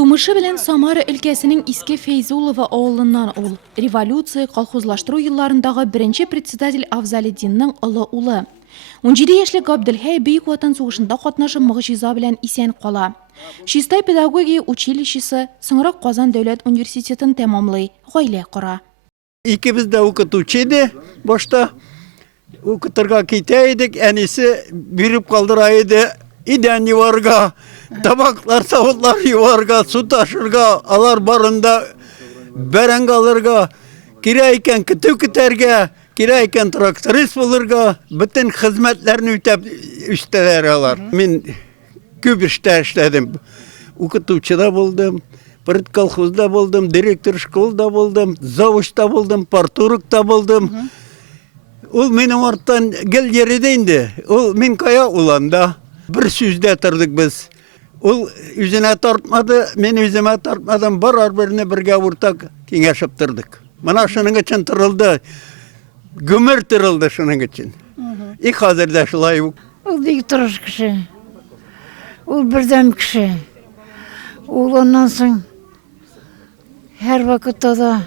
Тумышы белән Самара өлкәсенең Иске Фейзулова авылыннан ул. Революция, колхозлаштыру елларындагы беренче председатель Авзалетдинның олы улы. 17 яшьлек Габделхәй Бөек Ватан сугышында катнашып могҗиза белән исән кала. Чистай педагогия училищесы, соңрак Казан дәүләт университетын тәмамлый, гаилә кора. İkimiz de okutучıydı. Başta okutırga kiteydik. En iyisi birip kaldıraydı. İden yuvarga, tabaklar, savutlar yuvarga, su taşırga, alar barında beren kalırga, kirayken kütü küterge, kirayken traktörist bulurga, bütün hizmetlerini üsteler alar. Ben küp işte işledim. Okutучыda buldum. Pırt kolxozda buldum, direktör şkolda buldum, zavuşta buldum, parturukta buldum. Ol benim ortadan gel yeride indi. Ol men kaya ulanda. Bir süzde tırdık biz. Ol yüzüne tartmadı, men yüzüme tartmadım. Barar birine birge ortak kengeşip tırdık. Bana şunun için tırıldı. Gümür tırıldı şunun için. İlk hazırda şulay yok. Ol dik tırış kişi. Ol birdem kişi. Ol ondan soň her vakitte da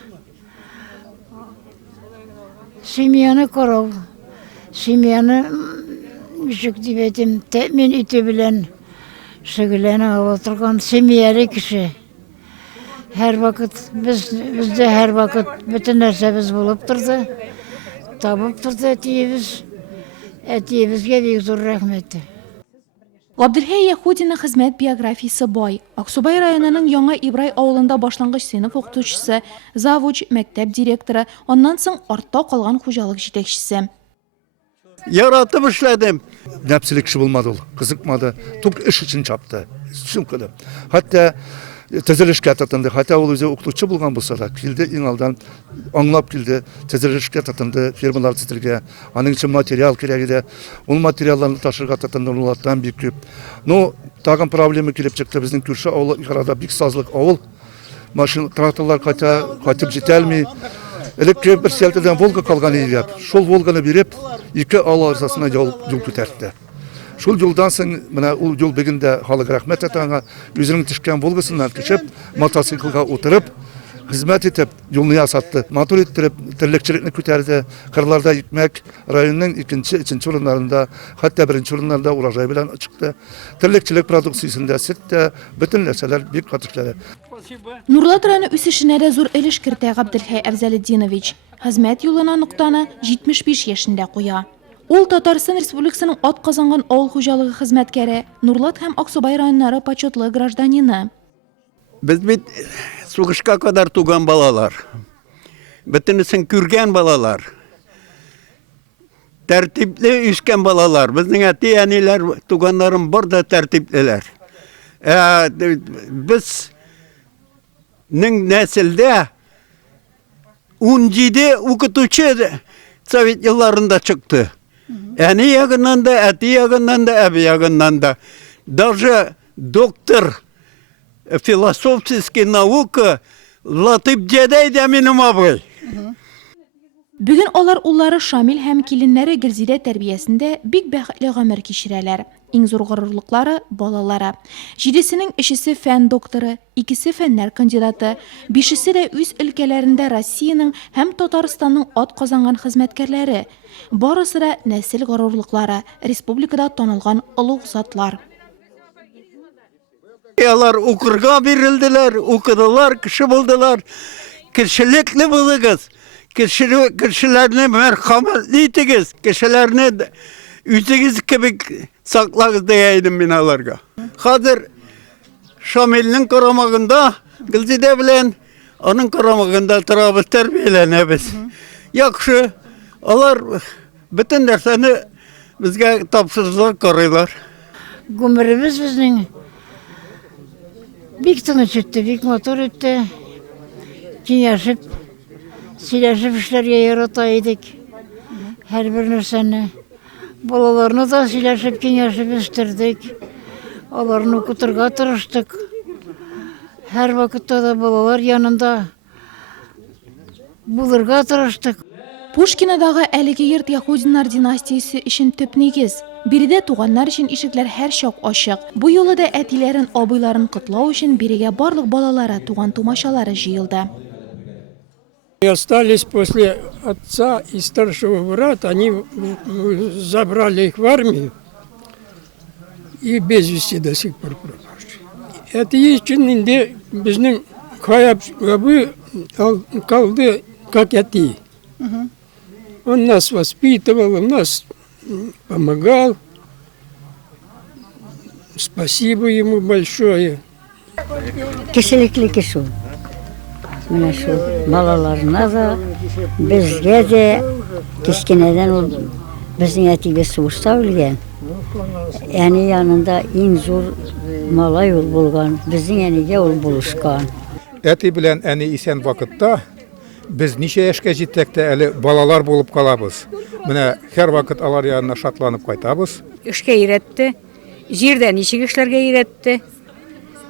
semiyany koraw, semiyany müşük dibedim, temin iti bilen şügülene oturgan semiyeli kişi. Her vakit bizde her vakit bütün nersemiz bulup durdu. Tapıp durdu etiyimiz. Etiyimizge büyük zor rahmeti. Габделхәй Яһудинның хезмәт биографиясе бай. Аксубай районының Яңа Ибрай авылында башлангыч сыйныф укытучысы, завуч, мәктәп директоры, аннан соң артта калган хуҗалык җитәкчесе. Yaratıp işledim. Nefsilik kişi bulmadı ol, kızıkmadı. Tuk iş için çaptı. Çünkü hatta tezeleşke tatındı. Hatta o yüzden okutçu bulgan bulsa da kildi inaldan anlap kildi. Tezeleşke tatındı. Firmalar titirge. Onun için materyal kireydi. Onun materyallarını taşırga tatındı. Onlardan bir küp. No tağın problemi kilip çıktı. Bizim Kürşe oğlu ikarada bir sazlık oğul. Maşın traktörler katıp jitelmi. Elektrik bir selteden Volga kalgan iyi yap. Şol Volga'nı birip iki ağlı arasına yol tütertti. Şol yoldan soň mana ul yol beginde halyk rahmet etanga özüniň tişken Volgasından keçip mototsiklga oturup hizmet etip yolunu yasatdı. Motor ettirip tirlekçilikni köterdi. Kırlarda gitmek rayonun ikinci urunlarında hatta birinci urunlarında urajay bilen çıktı. Tirlekçilik produksiyasında sitde bütün нәрселер бик катышлары. Нурлат районы үсешенә дә зур өлеш кертә Габделхәй Авзалетдинович. Хезмәт юлына ноктаны 75 яшендә куя. Ул Татарстан Республикасының атказанган авыл хуҗалыгы хезмәткәре, Нурлат һәм Аксубай районнары почетлы гражданины. Biz bit suguşka kadar tugan balalar. Bütünüsün kürgen balalar. Tertipli üsken balalar. Bizden etiyeniler, tuganların burada tertipliler. Biz nesilde 17 okutucu Sovyet yıllarında çıktı. Eni yakından da, eti yakından da, ebi yakından da. Даже доктор философский наука Латып Джедей de benim abi. Бүген алар уллары Шамил һәм киленнәре Гөлзидә тәрбиясендә бик бәхетле гомер кичерәләр. Иң зур горурлыклары балалары. 7сенең 3се фән докторы, 2се фәннәр кандидаты, 5се дә үз өлкәләрендә Россиянең һәм Татарстанның атказанган хезмәткәрләре. Барысы да нәсел горурлыклары, республикада танылган олуг затлар. Yalar okurga verildiler, okudular, kişi buldular. Kişilikli bulunuz. Kişilerini merhametliydiz. Kişilerini yüzünüz gibi saklağız diyeydim binalarga. Hazır Şamil'in karamağında, Gülzide bilen, onun karamağında tarafı terbiyelen biz. Yakşı, onlar bütün dersini bizge tapsızlık koruyorlar. Gümrümüz bizning bik tыныç ötті, bik motor ötті. Kengäşip, süйләшip işlerge yarataydık. Her bir nerseni. Balalarını da süйләшip, kengäşip istirdik. Onlarını okuturga tırıştık. Her vakitte da balalar yanında bulurga tırıştık. Пушкинадагы әлеге йорт Яхудиннар династиясе өчен төп нигез. Биредә туганнар өчен ишекләр һәр чак ачык. Бу юлы да әтиләрен, абыйларын котлау өчен бирегә барлык балалары, туган-тумачалары җыелды. И остались после отца и старшего брата, они забрали их в армию и без вести до сих пор пропавшие. Это ешчинінде біздің қайабы қалды как әти. Он нас воспитывал, он нас помогал. Спасибо ему большое. Кешелекле кеше. Менә шул балаларына да, безгә дә кечкенәдән ул безнең әтибез сугышта үлгән. Әни янында иң зур малай ул булган, безнең әнигә ул булышкан. Әти белән әни исән вакытта без ничә яшькә җиттек тә әле балалар булып калабыз. Менә һәр вакыт алар янына шатланып кайтабыз. Эшкә өйрәтте, җирдә ничек эшләргә өйрәтте,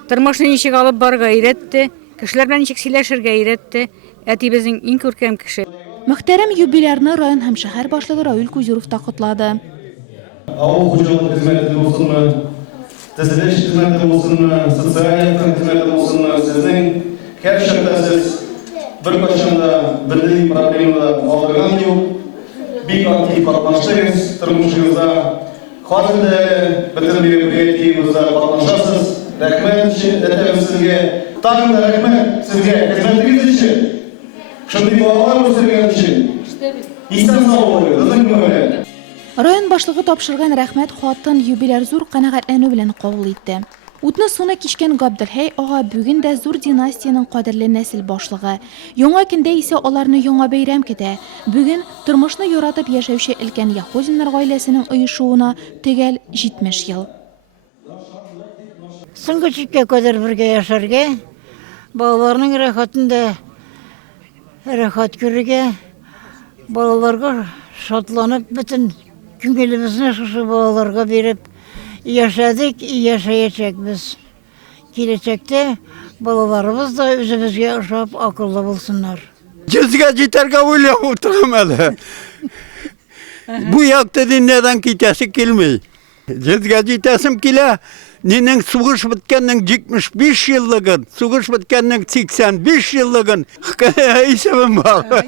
тормышны ничек алып барырга өйрәтте, кешеләр белән ничек сөйләшергә өйрәтте. Әти безнең иң күркәм кеше. Мөхтәрәм юбилярны район һәм шәһәр башлыгы Равил Кузеров та котлады. Ауыл хуҗалык хезмәте булсынмы, төзелеш хезмәте булсынмы, социаль хезмәте булсынмы, сезнең һәр чакта сез беркайчан да бер проблемада калдырган юк. Бик актив катнаштыгыз тормышыгызда. Хәзер дә бөтен мероприятиебездә катнашасыз. Рәхмәт әйтәбез сезгә. Тагын да рәхмәт сезгә хезмәтегез өчен. Шундый балалар үсергән өчен. Исән сау булыгыз. Район башлыгы тапшырган рәхмәт хатын юбиляр зур канәгатьләнү белән кабул итте. Утны суны кичкән Габделхәй ага бүген дә зур династияның кадерле нәсел башлыгы. Яңа көндә исә аларны яңа бәйрәм көтә. Бүген тормышны яратып яшәүче өлкән Яхудиннар гаиләсенең оешуына төгәл 70 ел. Соңгы чиккә кадәр бергә яшәргә, балаларның рәхәтендә рәхәт күрергә, балаларга шатланып бөтен күңелебезне шушы балаларга биреп яшәдек, яшәячәкбез. Киләчәктә балаларыбыз да үзебезгә ошап акыллы булсыннар. Yüzge җитәргә уйлап утырам әле. Бу якта дөньядан китәсе килми. Yüzge җитәсем килә. Нинең сугыш беткәннең 75 еллыгын, сугыш беткәннең 85 еллыгын исәбем бар.